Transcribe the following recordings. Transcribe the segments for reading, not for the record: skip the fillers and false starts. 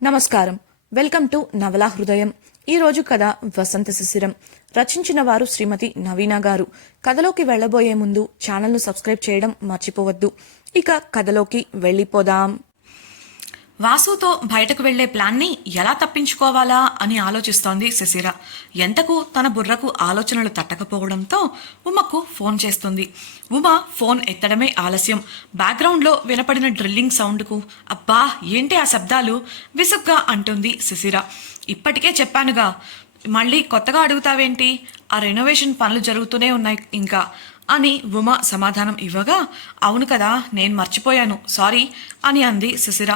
నమస్కారం. Welcome to నవలా హృదయం. ఈరోజు కథ వసంత శిశిరం. రచించిన వారు శ్రీమతి నవీన గారు. కథలోకి వెళ్లబోయే ముందు ఛానల్ను సబ్స్క్రైబ్ చేయడం మర్చిపోవద్దు. ఇక కథలోకి వెళ్ళిపోదాం. వాసుతో బయటకు వెళ్లే ప్లాన్ని ఎలా తప్పించుకోవాలా అని ఆలోచిస్తోంది శశిర. ఎంతకు తన బుర్రకు ఆలోచనలు తట్టకపోవడంతో ఉమకు ఫోన్ చేస్తుంది. ఉమ ఫోన్ ఎత్తడమే ఆలస్యం. బ్యాక్గ్రౌండ్లో వినపడిన డ్రిల్లింగ్ సౌండ్కు అబ్బా ఏంటి ఆ శబ్దాలు విసుగ్గా అంటుంది శశిర. ఇప్పటికే చెప్పానుగా, మళ్ళీ కొత్తగా అడుగుతావేంటి? ఆ రెనోవేషన్ పనులు జరుగుతూనే ఉన్నాయి ఇంకా అని ఉమ సమాధానం ఇవ్వగా, అవును కదా, నేను మర్చిపోయాను, సారీ అని అంది శశిర.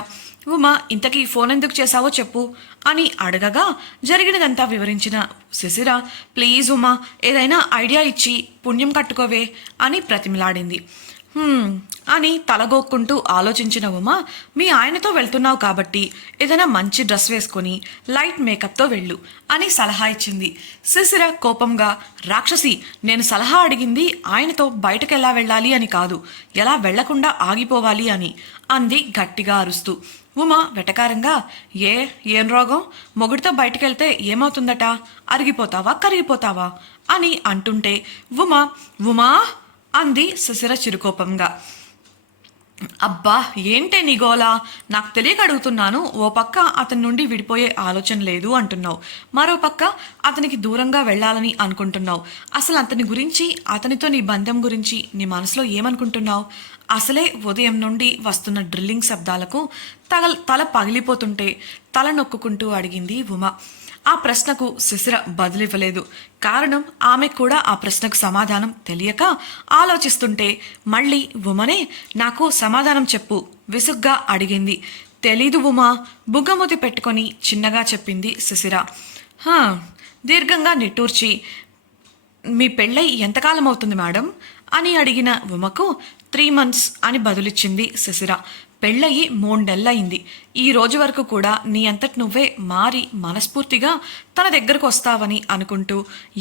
ఉమా ఇంతకీ ఫోన్ ఎందుకు చేశావో చెప్పు అని అడగగా జరిగినదంతా వివరించిన శశిర, ప్లీజ్ ఉమా ఏదైనా ఐడియా ఇచ్చి పుణ్యం కట్టుకోవే అని ప్రతిమిలాడింది. అని తలగొక్కుంటూ ఆలోచించిన ఉమా, మీ ఆయనతో వెళ్తున్నావు కాబట్టి ఏదైనా మంచి డ్రెస్ వేసుకొని లైట్ మేకప్తో వెళ్ళు అని సలహా ఇచ్చింది. శశిర కోపంగా, రాక్షసి, నేను సలహా అడిగింది ఆయనతో బయటకు ఎలా వెళ్ళాలి అని కాదు, ఎలా వెళ్లకుండా ఆగిపోవాలి అని అంది గట్టిగా అరుస్తూ. ఉమా వెటకారంగా, ఏం రోగం, మొగుడితో బయటకెళ్తే ఏమవుతుందట, అరిగిపోతావా కరిగిపోతావా అని అంటుంటే ఉమా ఉమా అంది శశిర చిరుకోపంగా. అబ్బా ఏంటే నీ గోలా, నాకు తెలియక అడుగుతున్నాను. ఓ పక్క అతని నుండి విడిపోయే ఆలోచన లేదు అంటున్నావు, మరో పక్క అతనికి దూరంగా వెళ్ళాలని అనుకుంటున్నావు. అసలు అతని గురించి, అతనితో నీ బంధం గురించి నీ మనసులో ఏమనుకుంటున్నావు? అసలే ఉదయం నుండి వస్తున్న డ్రిల్లింగ్ శబ్దాలకు తల పగిలిపోతుంటే తల నొక్కుంటూ అడిగింది ఉమ. ఆ ప్రశ్నకు శశిర బదులివ్వలేదు. కారణం, ఆమె కూడా ఆ ప్రశ్నకు సమాధానం తెలియక ఆలోచిస్తుంటే మళ్ళీ ఉమనే నాకు సమాధానం చెప్పు విసుగ్గా అడిగింది. తెలీదు ఉమా, బుగ్గమూతి పెట్టుకొని చిన్నగా చెప్పింది శశిర. దీర్ఘంగా నిట్టూర్చి, మీ పెళ్ళై ఎంతకాలం అవుతుంది మేడం అని అడిగిన ఉమకు 3 months అని బదులిచ్చింది శశిర. పెళ్ళయి 3 నెలలయింది. ఈ రోజు వరకు కూడా నీ అంతటి నువ్వే మారి మనస్ఫూర్తిగా తన దగ్గరకు వస్తావని అనుకుంటూ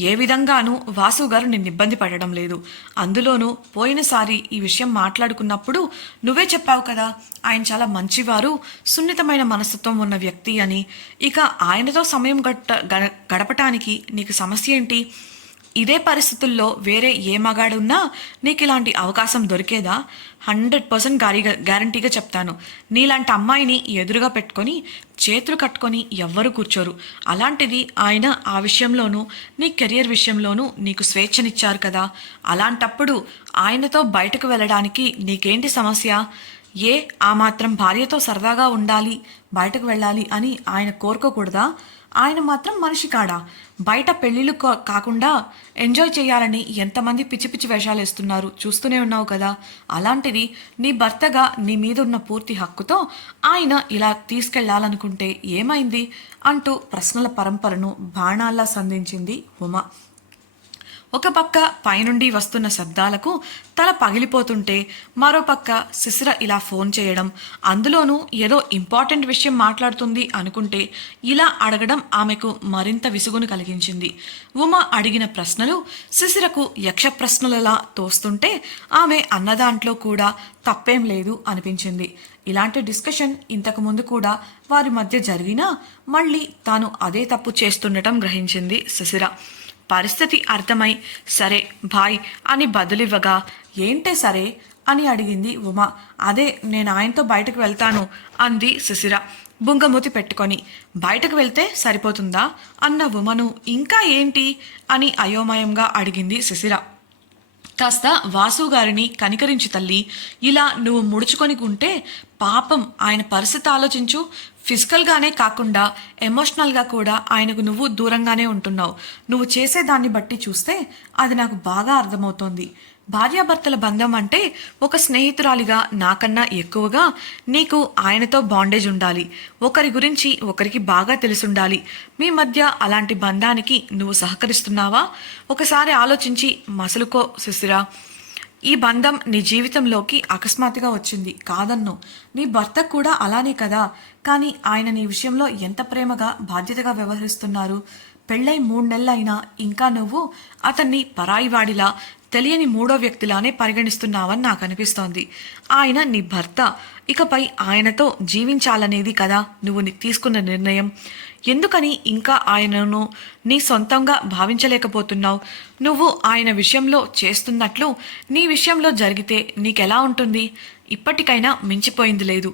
ఏ విధంగానూ వాసుగారు నిన్ను ఇబ్బంది పడడం లేదు. అందులోనూ పోయినసారి ఈ విషయం మాట్లాడుకున్నప్పుడు నువ్వే చెప్పావు కదా, ఆయన చాలా మంచివారు, సున్నితమైన మనస్తత్వం ఉన్న వ్యక్తి అని. ఇక ఆయనతో సమయం గడపటానికి నీకు సమస్య ఏంటి? ఇదే పరిస్థితుల్లో వేరే ఏ మగాడున్నా నీకు ఇలాంటి అవకాశం దొరికేదా? 100% గ్యారంటీగా చెప్తాను. నీలాంటి అమ్మాయిని ఎదురుగా పెట్టుకొని చేతులు కట్టుకొని ఎవ్వరూ కూర్చోరు. అలాంటిది ఆయన ఆ విషయంలోనూ నీ కెరియర్ విషయంలోనూ నీకు స్వేచ్ఛనిచ్చారు కదా. అలాంటప్పుడు ఆయనతో బయటకు వెళ్ళడానికి నీకేంటి సమస్య? ఆ మాత్రం భార్యతో సరదాగా ఉండాలి, బయటకు వెళ్ళాలి అని ఆయన కోరుకోకూడదా? ఆయన మాత్రం మనిషి కాడా? బయట పెళ్ళిళ్ళు కాకుండా ఎంజాయ్ చేయాలని ఎంతమంది పిచ్చి పిచ్చి వేషాలు వేస్తున్నారు, చూస్తూనే ఉన్నావు కదా. అలాంటిది నీ భర్తగా నీ మీద ఉన్న పూర్తి హక్కుతో ఆయన ఇలా తీసుకెళ్లాలనుకుంటే ఏమైంది అంటూ ప్రశ్నల పరంపరను బాణాల్లా సంధించింది ఉమ. ఒక పక్క పైనుండి వస్తున్న శబ్దాలకు తల పగిలిపోతుంటే మరోపక్క శశిర ఇలా ఫోన్ చేయడం, అందులోనూ ఏదో ఇంపార్టెంట్ విషయం మాట్లాడుతుంది అనుకుంటే ఇలా అడగడం ఆమెకు మరింత విసుగును కలిగించింది. ఉమ అడిగిన ప్రశ్నలు శశిరకు యక్ష ప్రశ్నలలా తోస్తుంటే ఆమె అన్నదాంట్లో కూడా తప్పేం లేదు అనిపించింది. ఇలాంటి డిస్కషన్ ఇంతకు ముందు కూడా వారి మధ్య జరిగినా మళ్ళీ తాను అదే తప్పు చేస్తుండటం గ్రహించింది శశిర. పరిస్థితి అర్థమై సరే బాయ్ అని బదులివ్వగా, ఏంటే సరే అని అడిగింది ఉమ. అదే, నేను ఆయనతో బయటకు వెళ్తాను అంది శశిర బుంగమూతి పెట్టుకొని. బయటకు వెళ్తే సరిపోతుందా అన్న ఉమను ఇంకా ఏంటి అని అయోమయంగా అడిగింది శశిర. కాస్త వాసుగారిని కనికరించు తల్లి, ఇలా నువ్వు ముడుచుకొని ఉంటే పాపం ఆయన పరిస్థితి ఆలోచించు. ఫిజికల్గానే కాకుండా ఎమోషనల్గా కూడా ఆయనకు నువ్వు దూరంగానే ఉంటున్నావు. నువ్వు చేసేదాన్ని బట్టి చూస్తే అది నాకు బాగా అర్థమవుతోంది. భార్యాభర్తల బంధం అంటే ఒక స్నేహితురాలిగా నాకన్నా ఎక్కువగా నీకు ఆయనతో బాండేజ్ ఉండాలి. ఒకరి గురించి ఒకరికి బాగా తెలుసుండాలి. మీ మధ్య అలాంటి బంధానికి నువ్వు సహకరిస్తున్నావా? ఒకసారి ఆలోచించి మసలుకో శశిరా. ఈ బంధం నీ జీవితంలోకి అకస్మాత్తుగా వచ్చింది కాదన్ను. నీ భర్త కూడా అలానే కదా. కానీ ఆయన నీ విషయంలో ఎంత ప్రేమగా బాధ్యతగా వ్యవహరిస్తున్నారు. పెళ్ళై 3 నెలలైనా ఇంకా నువ్వు అతన్ని పరాయివాడిలా తెలియని మూడో వ్యక్తిలానే పరిగణిస్తున్నావని నాకు అనిపిస్తోంది. ఆయన నీ భర్త. ఇకపై ఆయనతో జీవించాలనేది కదా నువ్వు తీసుకున్న నిర్ణయం. ఎందుకని ఇంకా ఆయనను నీ సొంతంగా భావించలేకపోతున్నావు? నువ్వు ఆయన విషయంలో చేస్తున్నట్లు నీ విషయంలో జరిగితే నీకెలా ఉంటుంది? ఇప్పటికైనా మించిపోయింది లేదు.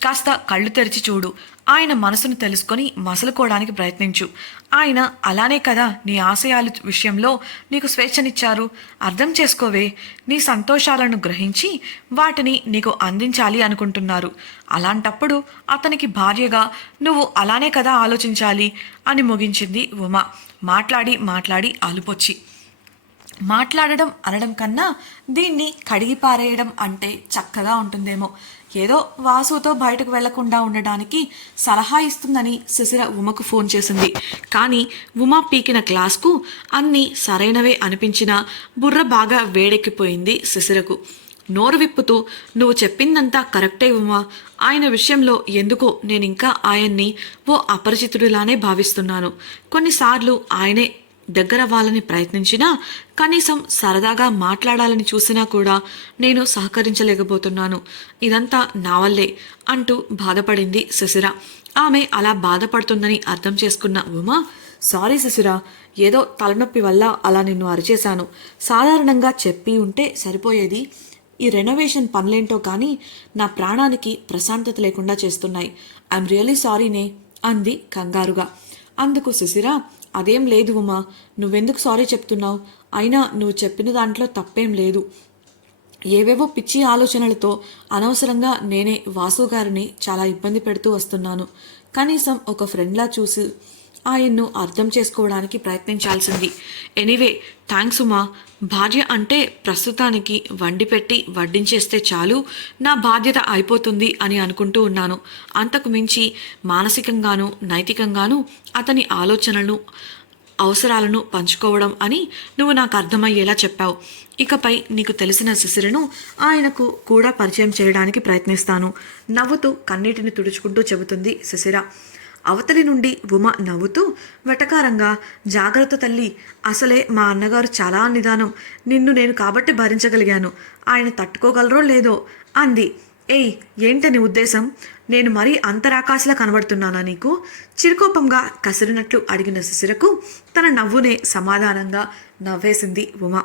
కాస్త కళ్ళు తెరిచి చూడు. ఆయన మనసును తెలుసుకొని మసలుకోవడానికి ప్రయత్నించు. ఆయన అలానే కదా నీ ఆశయాల విషయంలో నీకు స్వేచ్ఛనిచ్చారు. అర్థం చేసుకోవే. నీ సంతోషాలను గ్రహించి వాటిని నీకు అందించాలి అనుకుంటున్నారు. అలాంటప్పుడు అతనికి భార్యగా నువ్వు అలానే కదా ఆలోచించాలి అని ముగించింది ఉమ. మాట్లాడి అలుపొచ్చి. మాట్లాడడం అనడం కన్నా దీన్ని కడిగి పారేయడం అంటే చక్కగా ఉంటుందేమో. ఏదో వాసుతో బయటకు వెళ్లకుండా ఉండడానికి సలహా ఇస్తుందని శిశిర ఉమకు ఫోన్ చేసింది. కానీ ఉమ పీకిన క్లాస్కు అన్నీ సరైనవే అనిపించినా బుర్ర బాగా వేడెక్కిపోయింది శిశిరకు. నోరు విప్పుతూ, నువ్వు చెప్పిందంతా కరెక్టే ఉమా. ఆయన విషయంలో ఎందుకో నేనింకా ఆయన్ని ఓ అపరిచితుడిలానే భావిస్తున్నాను. కొన్నిసార్లు ఆయనే దగ్గరవ్వాలని ప్రయత్నించినా, కనీసం సరదాగా మాట్లాడాలని చూసినా కూడా నేను సహకరించలేకపోతున్నాను. ఇదంతా నా వల్లే అంటూ బాధపడింది శిశిర. ఆమె అలా బాధపడుతుందని అర్థం చేసుకున్న ఉమా, సారీ శిశిర, ఏదో తలనొప్పి వల్ల అలా నిన్ను అరిచేశాను. సాధారణంగా చెప్పి ఉంటే సరిపోయేది. ఈ రెనోవేషన్ పనులేంటో కానీ నా ప్రాణానికి ప్రశాంతత లేకుండా చేస్తున్నాయి. ఐఎమ్ రియలీ సారీనే అంది కంగారుగా. అందుకు శిశిర, అదేం లేదు ఉమా, నువ్వెందుకు సారీ చెప్తున్నావు? అయినా నువ్వు చెప్పిన దాంట్లో తప్పేం లేదు. ఏవేవో పిచ్చి ఆలోచనలతో అనవసరంగా నేనే వాసు గారిని చాలా ఇబ్బంది పెడుతూ వస్తున్నాను. కనీసం ఒక ఫ్రెండ్లా చూసి ఆయన్ను అర్థం చేసుకోవడానికి ప్రయత్నించాల్సింది. Anyway thanks Uma. భార్య అంటే ప్రస్తుతానికి వండి పెట్టి వడ్డించేస్తే చాలు నా బాధ్యత అయిపోతుంది అని అనుకుంటూ ఉన్నాను. అంతకు మించి మానసికంగానూ నైతికంగానూ అతని ఆలోచనలను అవసరాలను పంచుకోవడం అని నువ్వు నాకు అర్థమయ్యేలా చెప్పావు. ఇకపై నీకు తెలిసిన శిశిరను ఆయనకు కూడా పరిచయం చేయడానికి ప్రయత్నిస్తాను. నవ్వుతూ కన్నీటిని తుడుచుకుంటూ చెబుతుంది శిశిర. అవతలి నుండి ఉమ నవ్వుతూ వెటకారంగా, జాగ్రత్త తల్లి, అసలే మా అన్నగారు చాలా నిదానం. నిన్ను నేను కాబట్టి భరించగలిగాను. ఆయన తట్టుకోగలరో లేదో అంది. ఏయ్, ఏంటని ఉద్దేశం? నేను మరీ అంతరాకాశలా కనబడుతున్నానా నీకు? చిరుకోపంగా కసిరినట్లు అడిగిన శిశిరకు తన నవ్వునే సమాధానంగా నవ్వేసింది ఉమ.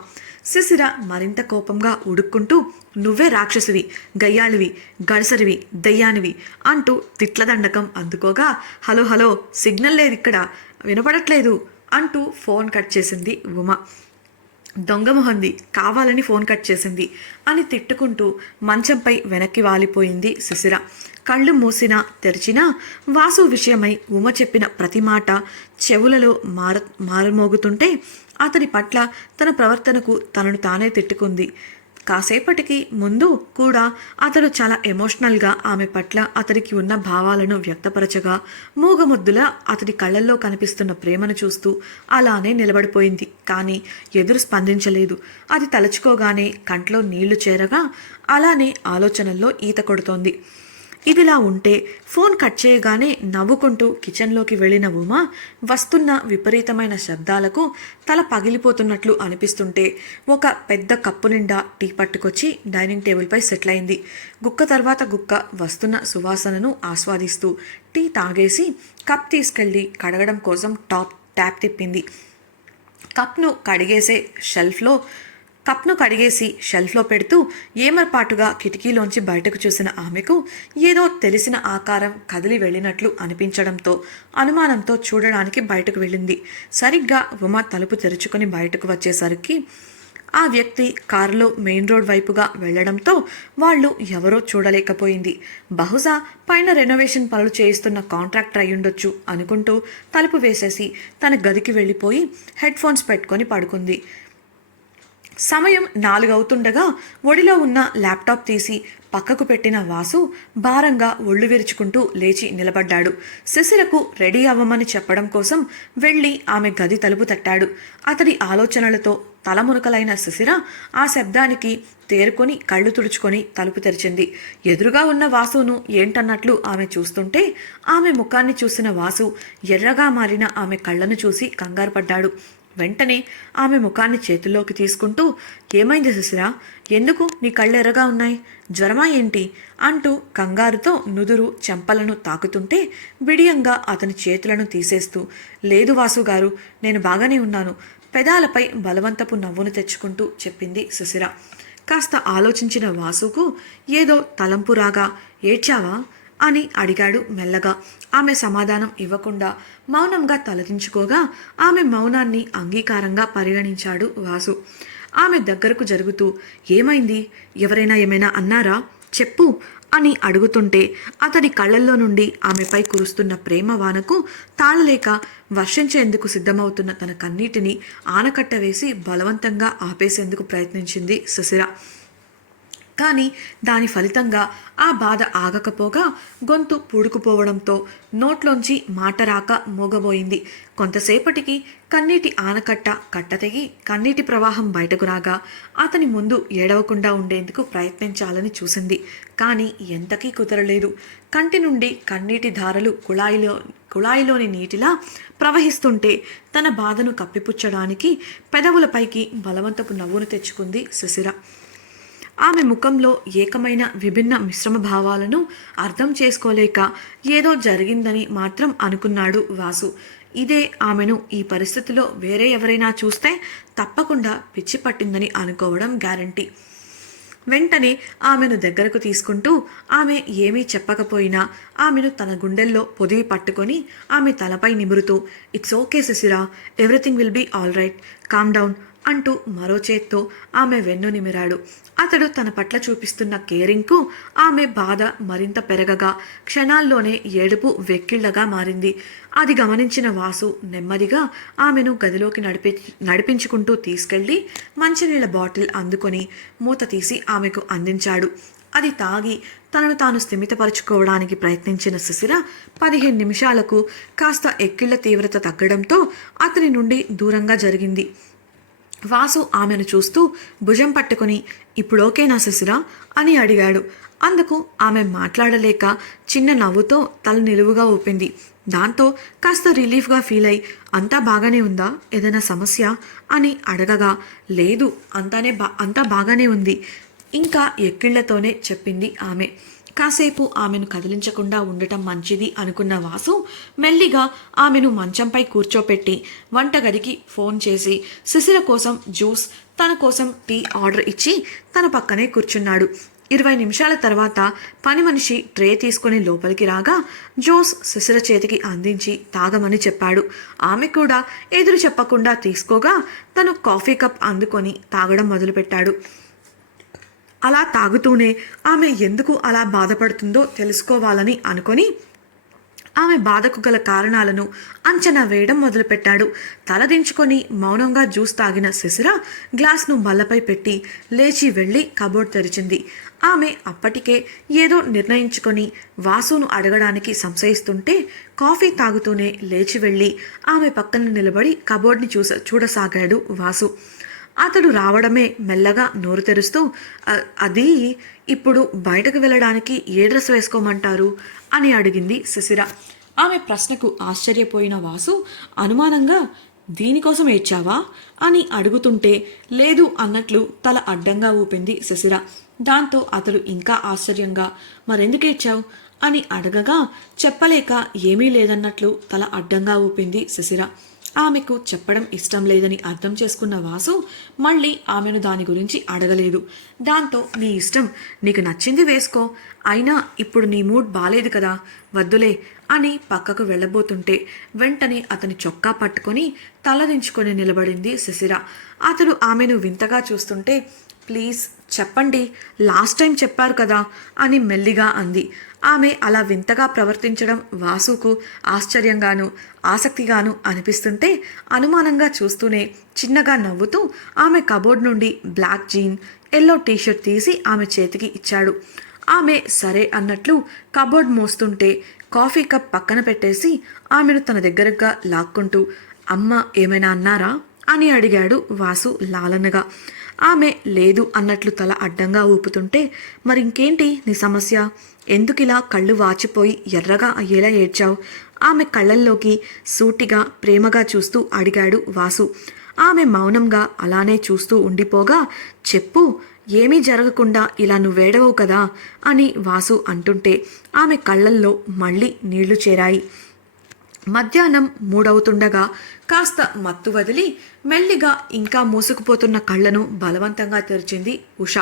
శిశిర మరింత కోపంగా ఉడుక్కుంటూ, నువ్వే రాక్షసివి, గయ్యాళివి, గడసరివి, దయ్యానివి అంటూ తిట్ల దండకం అందుకోగా, హలో హలో, సిగ్నల్ లేదు ఇక్కడ, వినపడట్లేదు అంటూ ఫోన్ కట్ చేసింది ఉమ. దొంగమొహంది, కావాలని ఫోన్ కట్ చేసింది అని తిట్టుకుంటూ మంచంపై వెనక్కి వాలిపోయింది శిశిర. కళ్ళు మూసినా తెరిచినా వాసు విషయమై ఉమ చెప్పిన ప్రతి మాట చెవులలో మారుమోగుతుంటే అతని పట్ల తన ప్రవర్తనకు తనను తానే తిట్టుకుంది. కాసేపటికి ముందు కూడా అతడు చాలా ఎమోషనల్గా ఆమె పట్ల అతడికి ఉన్న భావాలను వ్యక్తపరచగా మూగముద్దులా అతడి కళ్ళల్లో కనిపిస్తున్న ప్రేమను చూస్తూ అలానే నిలబడిపోయింది. కానీ ఎదురు స్పందించలేదు. అది తలుచుకోగానే కంట్లో నీళ్లు చేరగా అలానే ఆలోచనల్లో ఈత కొడుతోంది. ఇదిలా ఉంటే ఫోన్ కట్ చేయగానే నవ్వుకుంటూ కిచెన్లోకి వెళ్ళిన ఉమ వస్తున్న విపరీతమైన శబ్దాలకు తల పగిలిపోతున్నట్లు అనిపిస్తుంటే ఒక పెద్ద కప్పు నిండా టీ పట్టుకొచ్చి డైనింగ్ టేబుల్పై సెటిల్ అయింది. గుక్క తర్వాత గుక్క వస్తున్న సువాసనను ఆస్వాదిస్తూ టీ తాగేసి కప్ తీసుకెళ్లి కడగడం కోసం ట్యాప్ తిప్పింది. కప్ను కడిగేసి షెల్ఫ్లో పెడుతూ ఏమర్పాటుగా కిటికీలోంచి బయటకు చూసిన ఆమెకు ఏదో తెలిసిన ఆకారం కదిలి వెళ్ళినట్లు అనిపించడంతో అనుమానంతో చూడడానికి బయటకు వెళ్ళింది. సరిగ్గా ఉమ తలుపు తెరుచుకొని బయటకు వచ్చేసరికి ఆ వ్యక్తి కారులో మెయిన్ రోడ్ వైపుగా వెళ్లడంతో వాళ్ళు ఎవరో చూడలేకపోయింది. బహుశా పైన రెనోవేషన్ పనులు చేయిస్తున్న కాంట్రాక్టర్ అయ్యుండొచ్చు అనుకుంటూ తలుపు వేసేసి తన గదికి వెళ్ళిపోయి హెడ్ ఫోన్స్ పెట్టుకొని పడుకుంది. సమయం 4 అవుతుండగా ఒడిలో ఉన్న ల్యాప్టాప్ తీసి పక్కకు పెట్టిన వాసు భారంగా ఒళ్ళు విరుచుకుంటూ లేచి నిలబడ్డాడు. శిశిరకు రెడీ అవ్వమని చెప్పడం కోసం వెళ్ళి ఆమె గది తలుపు తట్టాడు. అతడి ఆలోచనలతో తలమునకలైన శిశిర ఆ శబ్దానికి తేరుకొని కళ్ళు తుడుచుకొని తలుపు తెరిచింది. ఎదురుగా ఉన్న వాసును ఏంటన్నట్లు ఆమె చూస్తుంటే ఆమె ముఖాన్ని చూసిన వాసు ఎర్రగా మారిన ఆమె కళ్ళను చూసి కంగారు పడ్డాడు. వెంటనే ఆమె ముఖాన్ని చేతుల్లోకి తీసుకుంటూ, ఏమైంది శిశిర? ఎందుకు నీ కళ్ళు ఎర్రగా ఉన్నాయి? జ్వరమా ఏంటి? అంటూ కంగారుతో నుదురు చెంపలను తాకుతుంటే బిడియంగా అతని చేతులను తీసేస్తూ, లేదు వాసు గారు, నేను బాగానే ఉన్నాను, పెదాలపై బలవంతపు నవ్వును తెచ్చుకుంటూ చెప్పింది శిశిర. కాస్త ఆలోచించిన వాసుకు ఏదో తలంపు రాగా, ఏడ్చావా అని అడిగాడు మెల్లగా. ఆమె సమాధానం ఇవ్వకుండా మౌనంగా తలదించుకోగా ఆమె మౌనాన్ని అంగీకారంగా పరిగణించాడు వాసు. ఆమె దగ్గరకు జరుగుతూ, ఏమైంది? ఎవరైనా ఏమైనా అన్నారా? చెప్పు అని అడుగుతుంటే అతడి కళ్ళల్లో నుండి ఆమెపై కురుస్తున్న ప్రేమ వానకు తాళలేక వర్షించేందుకు సిద్ధమవుతున్న తన కన్నీటిని ఆనకట్ట వేసి బలవంతంగా ఆపేసేందుకు ప్రయత్నించింది శిశిర. కానీ దాని ఫలితంగా ఆ బాధ ఆగకపోగా గొంతు పూడుకుపోవడంతో నోట్లోంచి మాట రాక మూగబోయింది. కొంతసేపటికి కన్నీటి ఆనకట్ట కట్టతెగి కన్నీటి ప్రవాహం బయటకు రాగా అతని ముందు ఏడవకుండా ఉండేందుకు ప్రయత్నించాలని చూసింది. కానీ ఎంతకీ కుదరలేదు. కంటి నుండి కన్నీటి ధారలు కుళాయిలోని నీటిలా ప్రవహిస్తుంటే తన బాధను కప్పిపుచ్చడానికి పెదవులపైకి బలవంతపు నవ్వును తెచ్చుకుంది శిశిర. ఆమె ముఖంలో ఏకమైన విభిన్న మిశ్రమ భావాలను అర్థం చేసుకోలేక ఏదో జరిగిందని మాత్రం అనుకున్నాడు వాసు. ఇదే ఆమెను ఈ పరిస్థితిలో వేరే ఎవరైనా చూస్తే తప్పకుండా పిచ్చి పట్టిందని అనుకోవడం గ్యారంటీ. వెంటనే ఆమెను దగ్గరకు తీసుకుంటూ ఆమె ఏమీ చెప్పకపోయినా ఆమెను తన గుండెల్లో పొదివి పట్టుకొని ఆమె తలపై నిమురుతూ, it's okay Shishira, everything will be all right, calm down అంటూ మరో చేత్తో ఆమె వెన్ను నిమిరాడు. అతడు తన పట్ల చూపిస్తున్న కేరింగ్కు ఆమె బాధ మరింత పెరగగా క్షణాల్లోనే ఏడుపు వెక్కిళ్లగా మారింది. అది గమనించిన వాసు నెమ్మదిగా ఆమెను గదిలోకి నడిపించుకుంటూ తీసుకెళ్లి మంచినీళ్ల బాటిల్ అందుకొని మూత తీసి ఆమెకు అందించాడు. అది తాగి తనను తాను స్థిమితపరుచుకోవడానికి ప్రయత్నించిన శిశిర 15 నిమిషాలకు కాస్త ఎక్కిళ్ల తీవ్రత తగ్గడంతో అతని నుండి దూరంగా జరిగింది. వాసు ఆమెను చూస్తూ భుజం పట్టుకుని, ఇప్పుడు ఓకేనా శిశిరా అని అడిగాడు. అందుకు ఆమె మాట్లాడలేక చిన్న నవ్వుతో తల నిలువుగా ఊపింది. దాంతో కాస్త రిలీఫ్గా ఫీల్ అయి, అంతా బాగానే ఉందా? ఏదైనా సమస్య అని అడగగా, లేదు, అంతా బాగానే ఉంది, ఇంకా ఎక్కిళ్లతోనే చెప్పింది ఆమె. కాసేపు ఆమెను కదిలించకుండా ఉండటం మంచిది అనుకున్న వాసు మెల్లిగా ఆమెను మంచంపై కూర్చోపెట్టి వంటగదికి ఫోన్ చేసి శిశిర కోసం జ్యూస్, తన కోసం టీ ఆర్డర్ ఇచ్చి తన పక్కనే కూర్చున్నాడు. 20 నిమిషాల తర్వాత పని మనిషి ట్రే తీసుకుని లోపలికి రాగా జ్యూస్ శిశిర చేతికి అందించి తాగమని చెప్పాడు. ఆమె కూడా ఎదురు చెప్పకుండా తీసుకోగా తను కాఫీ కప్ అందుకొని తాగడం మొదలుపెట్టాడు. అలా తాగుతూనే ఆమె ఎందుకు అలా బాధపడుతుందో తెలుసుకోవాలని అనుకొని ఆమె బాధకు గల కారణాలను అంచనా వేయడం మొదలుపెట్టాడు. తలదించుకొని మౌనంగా జ్యూస్ తాగిన శిశిర గ్లాస్ను బల్లపై పెట్టి లేచి వెళ్ళి కబోర్డ్ తెరిచింది. ఆమె అప్పటికే ఏదో నిర్ణయించుకొని వాసును అడగడానికి సంశయిస్తుంటే కాఫీ తాగుతూనే లేచి వెళ్ళి ఆమె పక్కన నిలబడి కబోర్డ్ని చూడసాగాడు వాసు. అతడు రావడమే మెల్లగా నోరు తెరుస్తూ, అది ఇప్పుడు బయటకు వెళ్ళడానికి ఏ డ్రెస్ వేసుకోమంటారు అని అడిగింది శిశిర. ఆమె ప్రశ్నకు ఆశ్చర్యపోయిన వాసు అనుమానంగా, దీనికోసం ఏడ్చావా అని అడుగుతుంటే లేదు అన్నట్లు తల అడ్డంగా ఊపింది శిశిర. దాంతో అతడు ఇంకా ఆశ్చర్యంగా, మరెందుకు ఏడ్చావు అని అడగగా చెప్పలేక ఏమీ లేదన్నట్లు తల అడ్డంగా ఊపింది శిశిర. ఆమెకు చెప్పడం ఇష్టం లేదని అర్థం చేసుకున్న వాసు మళ్ళీ ఆమెను దాని గురించి అడగలేదు. దాంతో నీ ఇష్టం, నీకు నచ్చింది వేసుకో, అయినా ఇప్పుడు నీ మూడ్ బాలేదు కదా, వద్దులే అని పక్కకు వెళ్ళబోతుంటే వెంటనే అతని చొక్కా పట్టుకొని తలదించుకొని నిలబడింది శిశిర. అతడు ఆమెను వింతగా చూస్తుంటే, ప్లీజ్ చెప్పండి, లాస్ట్ టైం చెప్పారు కదా అని మెల్లిగా అంది. ఆమె అలా వింతగా ప్రవర్తించడం వాసుకు ఆశ్చర్యంగాను ఆసక్తిగాను అనిపిస్తుంటే అనుమానంగా చూస్తూనే చిన్నగా నవ్వుతూ ఆమె కబోర్డ్ నుండి బ్లాక్ జీన్, ఎల్లో టీషర్ట్ తీసి ఆమె చేతికి ఇచ్చాడు. ఆమె సరే అన్నట్లు కబోర్డ్ మోస్తుంటే కాఫీ కప్ పక్కన పెట్టేసి ఆమెను తన దగ్గరగా లాక్కుంటూ, అమ్మ ఏమైనా అన్నారా అని అడిగాడు వాసు లాలనగా. ఆమె లేదు అన్నట్లు తల అడ్డంగా ఊపుతుంటే, మరింకేంటి నీ సమస్య? ఎందుకిలా కళ్ళు వాచిపోయి ఎర్రగా అయ్యేలా ఏడ్చావు? ఆమె కళ్ళల్లోకి సూటిగా ప్రేమగా చూస్తూ అడిగాడు వాసు. ఆమె మౌనంగా అలానే చూస్తూ ఉండిపోగా, చెప్పు, ఏమీ జరగకుండా ఇలా నువ్వేడవవు కదా అని వాసు అంటుంటే ఆమె కళ్ళల్లో మళ్ళీ నీళ్లు చేరాయి. మధ్యాహ్నం 3 అవుతుండగా కాస్త మత్తు వదిలి మెల్లిగా ఇంకా మూసుకుపోతున్న కళ్ళను బలవంతంగా తెరిచింది ఉష.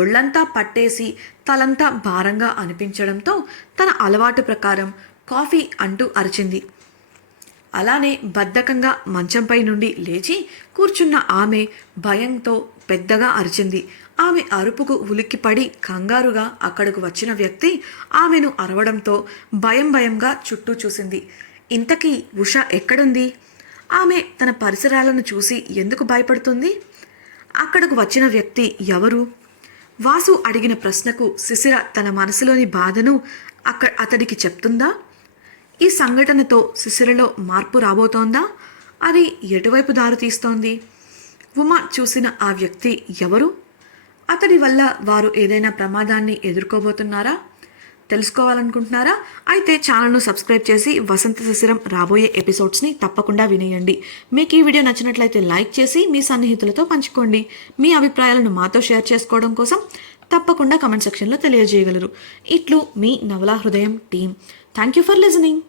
ఒళ్లంతా పట్టేసి తలంతా భారంగా అనిపించడంతో తన అలవాటు ప్రకారం కాఫీ అంటూ అరిచింది. అలానే బద్ధకంగా మంచంపై నుండి లేచి కూర్చున్న ఆమె భయంతో పెద్దగా అరిచింది. ఆమె అరుపుకు ఉలిక్కిపడి కంగారుగా అక్కడకు వచ్చిన వ్యక్తి ఆమెను అరవడంతో భయంగా చుట్టూ చూసింది. ఇంతకీ ఉష ఎక్కడుంది? ఆమె తన పరిసరాలను చూసి ఎందుకు భయపడుతుంది? అక్కడకు వచ్చిన వ్యక్తి ఎవరు? వాసు అడిగిన ప్రశ్నకు శిశిర తన మనసులోని బాధను అతడికి చెప్తుందా? ఈ సంఘటనతో శిశిరలో మార్పు రాబోతోందా? అది ఎటువైపు దారి తీస్తోంది? ఉమా చూసిన ఆ వ్యక్తి ఎవరు? అతడి వల్ల వారు ఏదైనా ప్రమాదాన్ని ఎదుర్కోబోతున్నారా? తెలుసుకోవాలనుకుంటున్నారా? అయితే ఛానల్ను సబ్స్క్రైబ్ చేసి వసంత శిశిరం రాబోయే ఎపిసోడ్స్ని తప్పకుండా వినేయండి. మీకు ఈ వీడియో నచ్చినట్లయితే లైక్ చేసి మీ సన్నిహితులతో పంచుకోండి. మీ అభిప్రాయాలను మాతో షేర్ చేసుకోవడం కోసం తప్పకుండా కమెంట్ సెక్షన్లో తెలియజేయగలరు. ఇట్లు మీ నవలా హృదయం team. Thank you for listening.